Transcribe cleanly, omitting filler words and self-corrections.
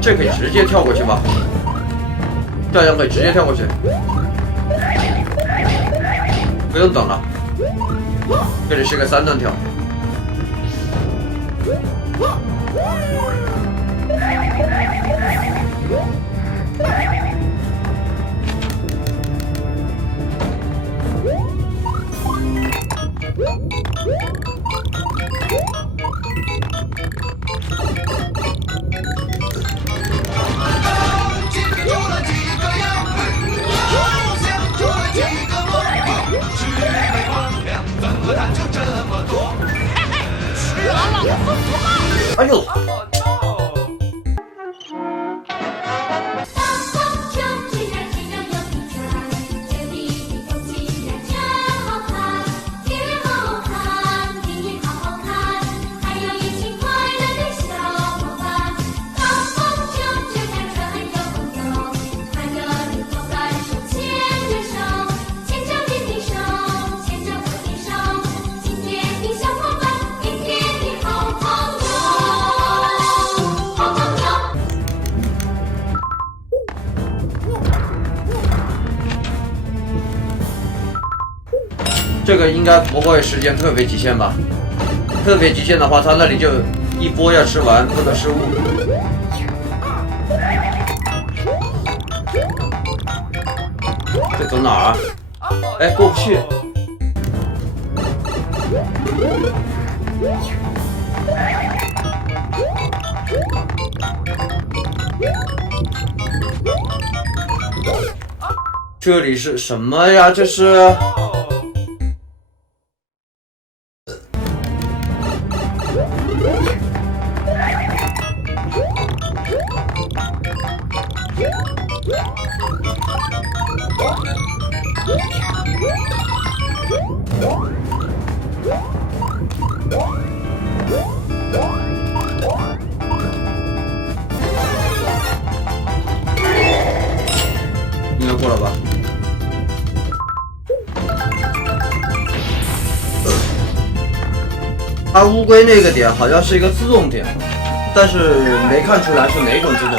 这可以直接跳过去吗？这样可以直接跳过去，不用等了。这里是个3段跳。哎呦！这个应该不会时间特别极限吧？特别极限的话，他那里就一波要吃完，不能失误。这走哪儿啊？哎，过不去。这里是什么呀？这是？应该过了吧？它乌龟那个点好像是一个自动点，但是没看出来是哪种自动。